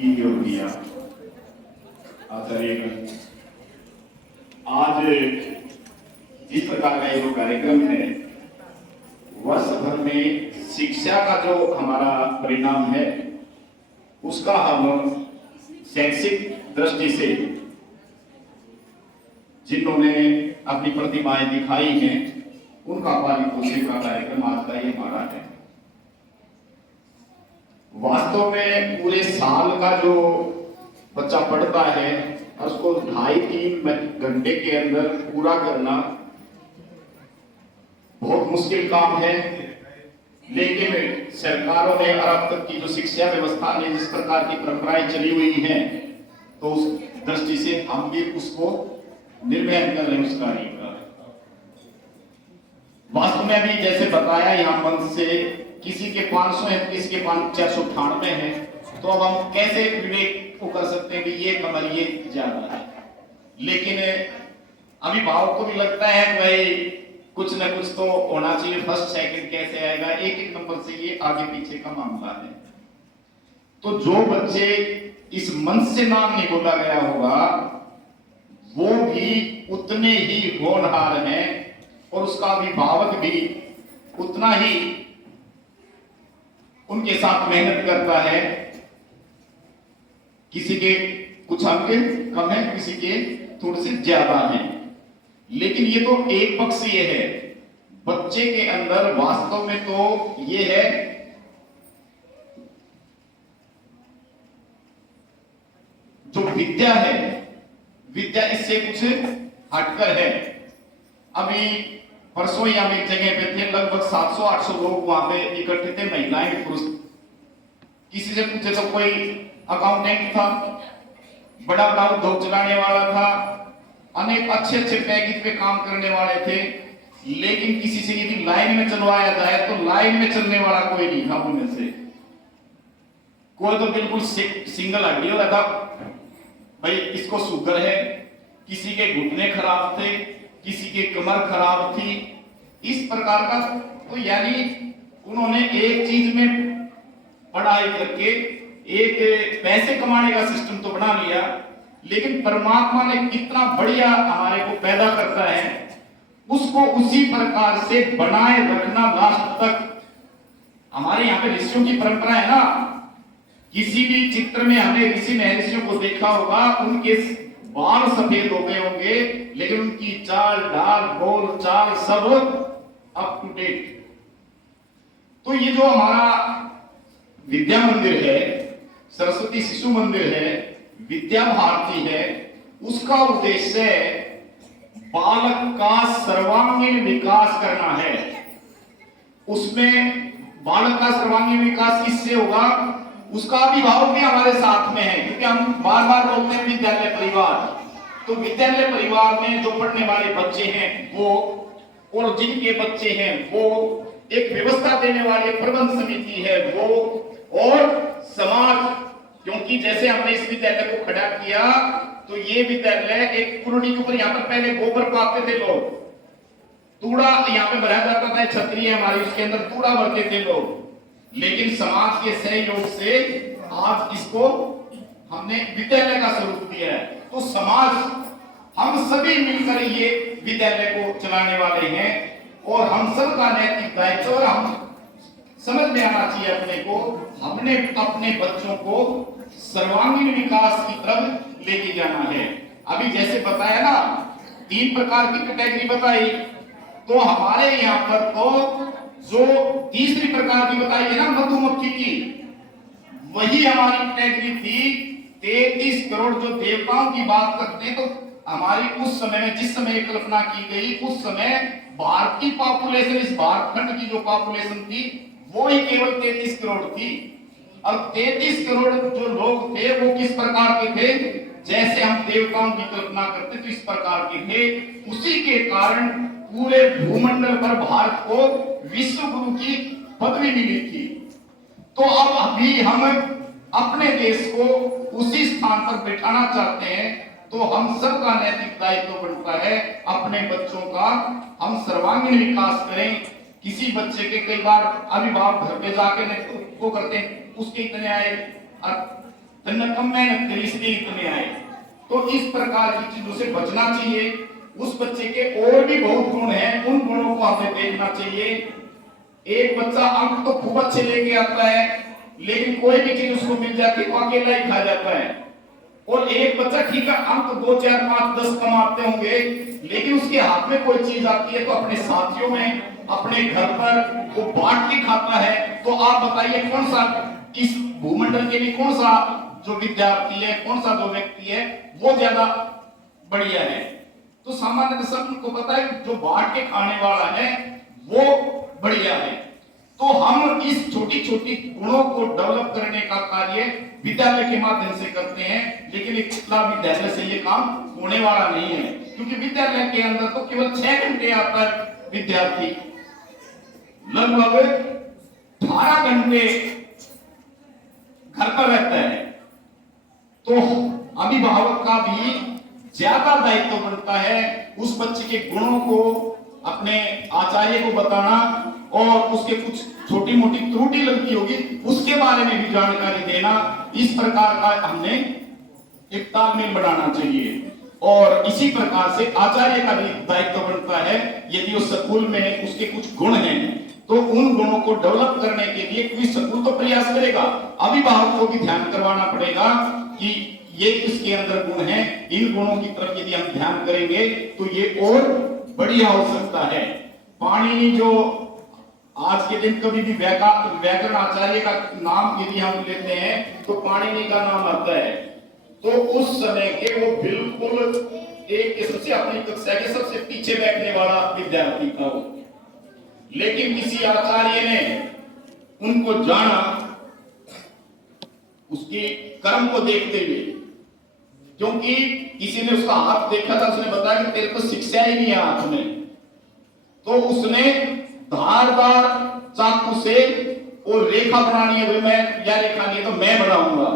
योगिया आचार्य आज जिस प्रकार का ये कार्यक्रम है, वर्ष भर में शिक्षा का जो हमारा परिणाम है उसका हम शैक्षिक दृष्टि से जिन्होंने अपनी प्रतिभाएं दिखाई हैं उनका पारितोषिक का कार्यक्रम आज का ये हमारा है। वास्तव में पूरे साल का जो बच्चा पढ़ता है उसको 2.5-3 घंटे के अंदर पूरा करना बहुत मुश्किल काम है। लेकिन सरकारों ने अब तक की जो शिक्षा व्यवस्था ने जिस प्रकार की परंपराएं चली हुई हैं, तो उस दृष्टि से हम भी उसको निर्णय कर रहे हैं उस कार्य का। वास्तव में अभी जैसे बताया यहाँ मंच से किसी के 500 है, किसी के 498 है, तो अब हम कैसे विवेक को कर सकते हैं कि ये कमर ये ज्यादा है। लेकिन अभिभावक को भी लगता है कि भाई कुछ न कुछ तो होना चाहिए, फर्स्ट सेकंड कैसे आएगा, एक नंबर से ये आगे पीछे का मामला है। तो जो बच्चे इस मंच से नाम नहीं बोला गया होगा वो भी उतने ही होनहार हैं और उसका अभिभावक भी उतना ही उनके साथ मेहनत करता है। किसी के कुछ अंक कम है, किसी के थोड़े से ज्यादा हैं, लेकिन ये तो एक पक्षीय है। बच्चे के अंदर वास्तव में तो ये है जो विद्या है, विद्या इससे कुछ हटकर है। अभी परसों ही हम एक जगह पे थे, लगभग 700-800 लोग वहां पे इकट्ठे थे, महिलाएं पुरुष। किसी से पूछे तो कोई अकाउंटेंट था, बड़ा उद्योग चलाने वाला था, अनेक अच्छे पैकेज पे काम करने वाले थे। लेकिन किसी से यदि लाइन में चलवाया जाए तो लाइन में चलने वाला कोई नहीं था उनमें से। कोई तो बिल्कुल सिंगल हड्डी हो रहा था, भाई इसको शुगर है, किसी के घुटने खराब थे, किसी के कमर खराब थी, इस प्रकार का। तो यानी उन्होंने एक चीज में पढ़ाई करके एक पैसे कमाने का सिस्टम तो बना लिया, लेकिन परमात्मा ने कितना बढ़िया हमारे को पैदा करता है उसको उसी प्रकार से बनाए रखना लास्ट तक। हमारे यहाँ पे ऋषियों की परंपरा है ना, किसी भी चित्र में हमने ऋषि महर्षियों को देखा होगा, उनके बाल सफेद हो गए होंगे लेकिन उनकी चाल ढाल बोल चाल सब अप टू डेट। तो ये जो हमारा विद्या मंदिर है, सरस्वती शिशु मंदिर है, विद्या भारती है, उसका उद्देश्य बालक का सर्वांगीण विकास करना है। उसमें बालक का सर्वांगीण विकास किससे होगा? उसका अभिभावक भी हमारे साथ में है, क्योंकि हम बार बार बोलते हैं विद्यालय परिवार। तो विद्यालय परिवार में जो पढ़ने वाले बच्चे हैं वो, और जिनके बच्चे हैं वो, एक व्यवस्था देने वाले प्रबंध समिति है वो, और समाज। क्योंकि जैसे हमने इस विद्यालय को खड़ा किया तो ये विद्यालय एक पुरनी के ऊपर, यहाँ पर पहले गोबर पाते थे लोग, तूड़ा यहाँ पे भरा जाता था, छतरी है हमारी, उसके अंदर तूड़ा भरते थे लोग। लेकिन समाज के सहयोग से आज इसको हमने विद्यालय का स्वरूप दिया है। तो समाज, हम सभी मिलकर ये विद्यालय को चलाने वाले हैं और हम सब का नैतिक दायित्व, और हम समझ में आना चाहिए अपने को, हमने अपने बच्चों को सर्वांगीण विकास की तरफ लेके जाना है। अभी जैसे बताया ना, 3 प्रकार की कैटेगरी बताई, तो हमारे यहाँ पर तो जो तीसरी प्रकार की बताई है ना मधुमक्खी की, वही हमारी कैटेगरी थी। 33 करोड़ जो देवताओं की बात करते हैं, तो हमारी उस समय में, जिस समय कल्पना की गई, उस समय भारत की पॉपुलेशन, इस भारतखंड की जो पॉपुलेशन थी वो ही केवल 33 करोड़ थी। और 33 करोड़ जो लोग थे वो किस प्रकार के थे? जैसे हम देवताओं की कल्पना करते तो इस प्रकार के थे। उसी के कारण पूरे भूमंडल पर भारत को विश्व गुरु की पदवी मिली थी। तो अब अभी हम अपने देश को उसी स्थान पर बिठाना चाहते हैं, तो हम सब का नैतिक दायित्व बनता है अपने बच्चों का हम सर्वांगीण विकास करें। किसी बच्चे के कई बार अभिभावक घर पे जाके वो करते हैं, उसके इतने आए तन्ने कम मेहनत करी इसलिए इतने आए। तो इस प्रकार की चीजों से बचना चाहिए। उस बच्चे के और भी बहुत गुण हैं, उन गुणों को हमें देखना चाहिए। एक बच्चा अंक तो खूब अच्छे लेके आता है, लेकिन कोई भी चीज उसको मिल जाती है तो अकेला ही खा जाता है। और एक बच्चा ठीक है अंक 2 4 5 10 कमाते होंगे, लेकिन उसके हाथ में कोई चीज आती है तो अपने साथियों में, अपने घर पर वो बांट के खाता है। तो आप बताइए कौन सा इस भूमंडल के लिए कौन सा जो विद्यार्थी है, कौन सा जो व्यक्ति है वो ज्यादा बढ़िया है। तो सामान्य सबको पता है जो बांट के खाने वाला है वो बढ़िया है। तो हम इस छोटी छोटी गुणों को डेवलप करने का कार्य विद्यालय के माध्यम से करते हैं, लेकिन इतना विद्यालय से ये काम होने वाला नहीं है, क्योंकि विद्यालय के अंदर तो केवल 6 घंटे आता है विद्यार्थी, लगभग 18 घंटे घर पर रहता है। तो अभिभावक का भी ज्यादा दायित्व बनता है उस बच्चे के गुणों को अपने आचार्य को बताना, और उसके कुछ छोटी मोटी त्रुटि लगती होगी उसके बारे में भी जानकारी देना। इस प्रकार का हमने एक तालमेल बनाना चाहिए। और इसी प्रकार से आचार्य का भी दायित्व बनता है, यदि उस स्कूल में उसके कुछ गुण हैं तो उन गुणों को डेवलप करने के लिए कोई स्कूल तो प्रयास करेगा, अभिभावक को भी ध्यान करवाना पड़ेगा कि ये इसके अंदर गुण हैं, इन गुणों की तरफ यदि हम ध्यान करेंगे तो ये और बढ़िया हो सकता है। पाणिनि जो आज के दिन कभी भी व्याकरण आचार्य का नाम यदि हम लेते हैं तो पाणिनि का नाम आता है, तो उस समय के वो बिल्कुल एक किस्म से अपनी कक्षा के सबसे पीछे बैठने वाला विद्यार्थी था वो, लेकिन किसी आचार्य ने उनको जाना उसकी कर्म को देखते हुए, क्योंकि किसी ने उसका हाथ देखा था, उसने बताया कि तेरे को शिक्षा ही नहीं है हाथ में, तो उसने धारदार चाकू से और रेखा बनानी है, मैं या रेखा नहीं है तो मैं बनाऊंगा।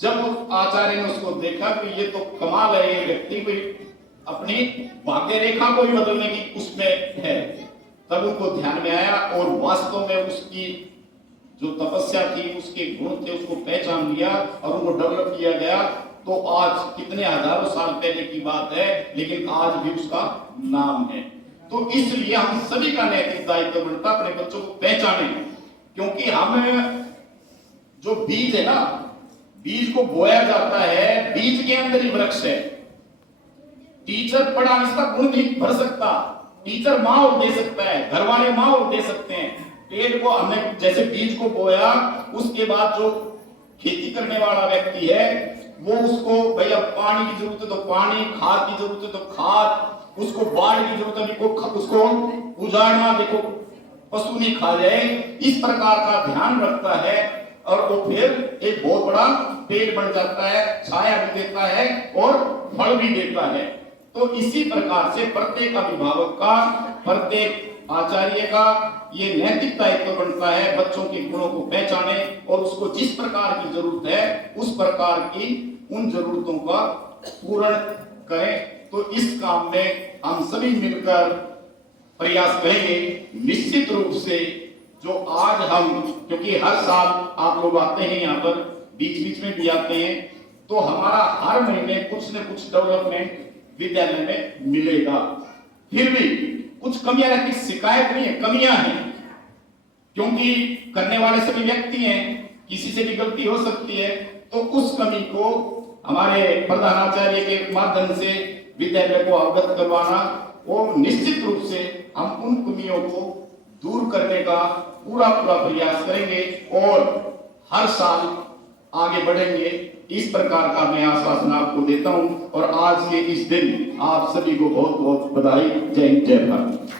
जब आचार्य ने उसको देखा कि ये तो कमाल है, ये व्यक्ति कोई अपनी भाग्य रेखा को भी बदलने की उसमें है, तब उनको ध्यान में आया और वास्तव में उसकी जो तपस्या थी, उसके गुण थे, उसको पहचान लिया और उनको डेवलप किया गया। तो आज कितने हजारों साल पहले की बात है, लेकिन आज भी उसका नाम है। तो इसलिए हम सभी का नैतिक दायित्व बनता अपने बच्चों को पहचाने, क्योंकि हम जो बीज है ना, बीज को बोया जाता है, बीज के अंदर ही वृक्ष है। टीचर पढ़ा इसका गुण नहीं भर सकता, टीचर माँ और दे सकता है, घर वाले माँ और दे सकते हैं। पेड़ को हमने जैसे बीज को बोया, उसके बाद जो खेती करने वाला व्यक्ति है वो उसको भैया पानी की जरूरत है तो पानी, खाद की जरूरत है तो खाद, उसको बाढ़ की जरूरत है तो उसको उजाड़ना, देखो पशु नहीं खा जाए, इस प्रकार का ध्यान रखता है और वो फिर एक बहुत बड़ा पेड़ बन जाता है, छाया भी देता है और फल भी देता है। तो इसी प्रकार से प्रत्येक अभिभावक का, प्रत्येक आचार्य का ये नैतिक दायित्व बनता है बच्चों के गुणों को पहचाने और उसको जिस प्रकार की जरूरत है उस प्रकार की उन जरूरतों का पूर्ण करें। तो इस काम में हम सभी मिलकर प्रयास करेंगे। निश्चित रूप से जो आज हम, क्योंकि हर साल आप लोग आते हैं यहाँ पर, बीच बीच में भी आते हैं, तो हमारा हर महीने कुछ न कुछ डेवलपमेंट विद्यालय में मिलेगा। फिर भी कुछ कमियां रहती, शिकायत नहीं है, कमियां हैं, क्योंकि करने वाले सभी व्यक्ति हैं, किसी से भी गलती हो सकती है। तो उस कमी को हमारे प्रधानाचार्य के माध्यम से विद्यालय को अवगत करवाना और निश्चित रूप से हम उन कमियों को दूर करने का पूरा प्रयास करेंगे और हर साल आगे बढ़ेंगे। इस प्रकार का मैं आश्वासन आपको देता हूं और आज के इस दिन आप सभी को बहुत बहुत बधाई। जय हिंद, जय भारत।